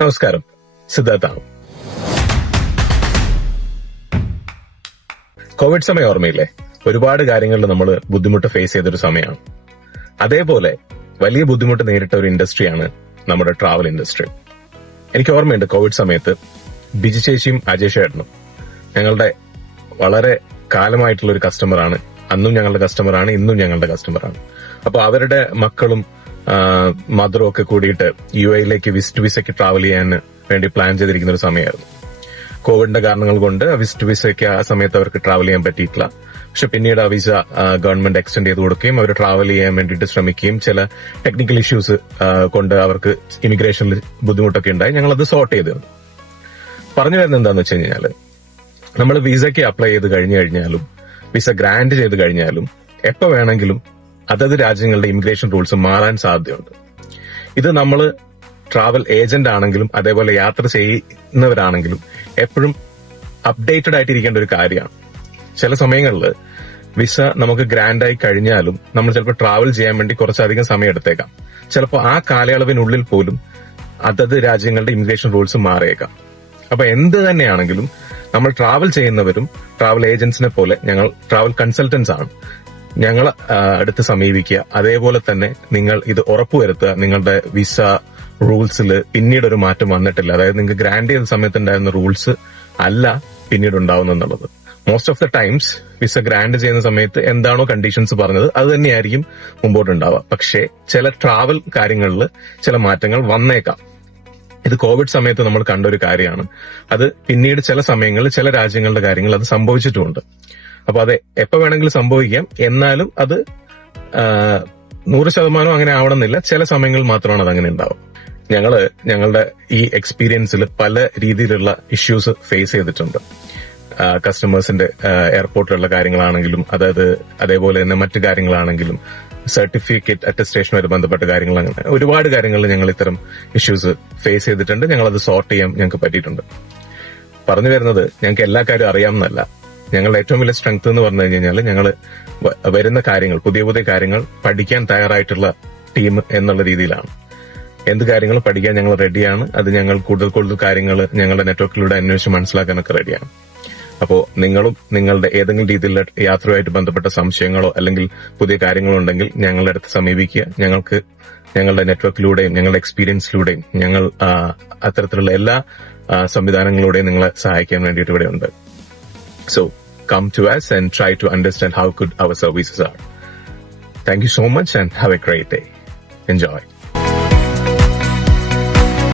നമസ്കാരം, സിദ്ധാർത്ഥാണ്. കോവിഡ് സമയം ഓർമ്മയില്ലേ? ഒരുപാട് കാര്യങ്ങളിൽ നമ്മൾ ബുദ്ധിമുട്ട് ഫേസ് ചെയ്തൊരു സമയമാണ്. അതേപോലെ വലിയ ബുദ്ധിമുട്ട് നേരിട്ട ഒരു ഇൻഡസ്ട്രിയാണ് നമ്മുടെ ട്രാവൽ ഇൻഡസ്ട്രി. എനിക്ക് ഓർമ്മയുണ്ട്, കോവിഡ് സമയത്ത് ബിജി ചേച്ചിയും അജയ് ചേട്ടനും ഞങ്ങളുടെ വളരെ കാലമായിട്ടുള്ള ഒരു കസ്റ്റമറാണ്. അന്നും ഞങ്ങളുടെ കസ്റ്റമറാണ്, ഇന്നും ഞങ്ങളുടെ കസ്റ്റമറാണ്. അപ്പൊ അവരുടെ മക്കളും മദറും ഒക്കെ കൂടിയിട്ട് UAE വിസിറ്റ് വിസയ്ക്ക് ട്രാവൽ ചെയ്യാൻ വേണ്ടി പ്ലാൻ ചെയ്തിരിക്കുന്ന ഒരു സമയമായിരുന്നു. കോവിഡിന്റെ കാരണങ്ങൾ കൊണ്ട് വിസിറ്റ് വിസയ്ക്ക് ആ സമയത്ത് അവർക്ക് ട്രാവൽ ചെയ്യാൻ പറ്റിയിട്ടില്ല. പക്ഷെ പിന്നീട് ആ വിസ ഗവൺമെന്റ് എക്സ്റ്റെൻഡ് ചെയ്ത് കൊടുക്കുകയും അവർ ട്രാവൽ ചെയ്യാൻ വേണ്ടിയിട്ട് ശ്രമിക്കുകയും ചില ടെക്നിക്കൽ ഇഷ്യൂസ് കൊണ്ട് അവർക്ക് ഇമിഗ്രേഷനിൽ ബുദ്ധിമുട്ടൊക്കെ ഉണ്ടായി. ഞങ്ങളത് സോർട്ട് ചെയ്തു. പറഞ്ഞു വരുന്നത് എന്താണെന്ന് വെച്ച് കഴിഞ്ഞാല്, നമ്മൾ വിസയ്ക്ക് അപ്ലൈ ചെയ്ത് കഴിഞ്ഞു കഴിഞ്ഞാലും വിസ ഗ്രാന്റ് ചെയ്ത് കഴിഞ്ഞാലും എപ്പോ വേണമെങ്കിലും അതത് രാജ്യങ്ങളുടെ ഇമിഗ്രേഷൻ റൂൾസ് മാറാൻ സാധ്യതയുണ്ട്. ഇത് നമ്മൾ ട്രാവൽ ഏജന്റ് ആണെങ്കിലും അതേപോലെ യാത്ര ചെയ്യുന്നവരാണെങ്കിലും എപ്പോഴും അപ്ഡേറ്റഡ് ആയിട്ടിരിക്കേണ്ട ഒരു കാര്യമാണ്. ചില സമയങ്ങളിൽ വിസ നമുക്ക് ഗ്രാന്റ് ആയി കഴിഞ്ഞാലും നമ്മൾ ചിലപ്പോൾ ട്രാവൽ ചെയ്യാൻ വേണ്ടി കുറച്ചധികം സമയം എടുത്തേക്കാം. ചിലപ്പോൾ ആ കാലയളവിനുള്ളിൽ പോലും അതത് രാജ്യങ്ങളുടെ ഇമിഗ്രേഷൻ റൂൾസ് മാറിയേക്കാം. അപ്പൊ എന്ത് തന്നെയാണെങ്കിലും നമ്മൾ ട്രാവൽ ചെയ്യുന്നവരും ട്രാവൽ ഏജന്റ്സിനെ പോലെ ഞങ്ങൾ ട്രാവൽ കൺസൾട്ടൻസ് ആണ്. ഞങ്ങൾ അടുത്ത് സമീപിക്കുക. അതേപോലെ തന്നെ നിങ്ങൾ ഇത് ഉറപ്പുവരുത്തുക, നിങ്ങളുടെ വിസ റൂൾസിൽ പിന്നീട് ഒരു മാറ്റം വന്നിട്ടില്ല. അതായത് നിങ്ങൾക്ക് ഗ്രാന്റ് ചെയ്ത സമയത്ത് ഉണ്ടായിരുന്ന റൂൾസ് അല്ല പിന്നീട് ഉണ്ടാവുന്നുള്ളത്. Most of the times visa grant ചെയ്യുന്ന സമയത്ത് എന്താണോ കണ്ടീഷൻസ് പറഞ്ഞത് അത് തന്നെയായിരിക്കും മുമ്പോട്ടുണ്ടാവുക. പക്ഷേ ചില ട്രാവൽ കാര്യങ്ങളിൽ ചില മാറ്റങ്ങൾ വന്നേക്കാം. ഇത് കോവിഡ് സമയത്ത് നമ്മൾ കണ്ട ഒരു കാര്യമാണ്. അത് പിന്നീട് ചില സമയങ്ങളിൽ ചില രാജ്യങ്ങളുടെ കാര്യങ്ങൾ അത് സംഭവിച്ചിട്ടുമുണ്ട്. അപ്പൊ അത് എപ്പോ വേണമെങ്കിലും സംഭവിക്കാം. എന്നാലും അത് 100% അങ്ങനെ ആവണമെന്നില്ല. ചില സമയങ്ങളിൽ മാത്രമാണ് അത് അങ്ങനെ ഉണ്ടാവും. ഞങ്ങളുടെ ഈ എക്സ്പീരിയൻസിൽ പല രീതിയിലുള്ള ഇഷ്യൂസ് ഫേസ് ചെയ്തിട്ടുണ്ട്. കസ്റ്റമേഴ്സിന്റെ എയർപോർട്ടിലുള്ള കാര്യങ്ങളാണെങ്കിലും അതേപോലെ തന്നെ മറ്റു കാര്യങ്ങളാണെങ്കിലും സർട്ടിഫിക്കറ്റ് അറ്റസ്റ്റേഷനുമായിട്ട് ബന്ധപ്പെട്ട കാര്യങ്ങൾ, അങ്ങനെ ഒരുപാട് കാര്യങ്ങളിൽ ഞങ്ങൾ ഇത്തരം ഇഷ്യൂസ് ഫേസ് ചെയ്തിട്ടുണ്ട്. ഞങ്ങളത് സോർട്ട് ചെയ്യാൻ ഞങ്ങൾക്ക് പറ്റിയിട്ടുണ്ട്. പറഞ്ഞു വരുന്നത്, ഞങ്ങൾക്ക് എല്ലാ കാര്യവും അറിയാമെന്നല്ല. ഞങ്ങളുടെ ഏറ്റവും വലിയ സ്ട്രെങ്ത് എന്ന് പറഞ്ഞു കഴിഞ്ഞാൽ ഞങ്ങൾ വരുന്ന കാര്യങ്ങൾ, പുതിയ പുതിയ കാര്യങ്ങൾ പഠിക്കാൻ തയ്യാറായിട്ടുള്ള ടീം എന്നുള്ള രീതിയിലാണ്. എന്ത് കാര്യങ്ങളും പഠിക്കാൻ ഞങ്ങൾ റെഡിയാണ്. അത് ഞങ്ങൾ കൂടുതൽ കാര്യങ്ങൾ ഞങ്ങളുടെ നെറ്റ്വർക്കിലൂടെ അന്വേഷിച്ച് മനസ്സിലാക്കാനൊക്കെ റെഡിയാണ്. അപ്പോൾ നിങ്ങളും നിങ്ങളുടെ ഏതെങ്കിലും രീതിയിലുള്ള യാത്രയുമായിട്ട് ബന്ധപ്പെട്ട സംശയങ്ങളോ അല്ലെങ്കിൽ പുതിയ കാര്യങ്ങളോ ഉണ്ടെങ്കിൽ ഞങ്ങളുടെ അടുത്ത് സമീപിക്കുക. ഞങ്ങൾക്ക് ഞങ്ങളുടെ നെറ്റ്വർക്കിലൂടെയും ഞങ്ങളുടെ എക്സ്പീരിയൻസിലൂടെയും ഞങ്ങൾ അത്തരത്തിലുള്ള എല്ലാ സംവിധാനങ്ങളിലൂടെയും നിങ്ങളെ സഹായിക്കാൻ വേണ്ടിയിട്ട് ഇവിടെ ഉണ്ട്. So come to us and try to understand how good our services are. Thank you so much and have a great day. Enjoy.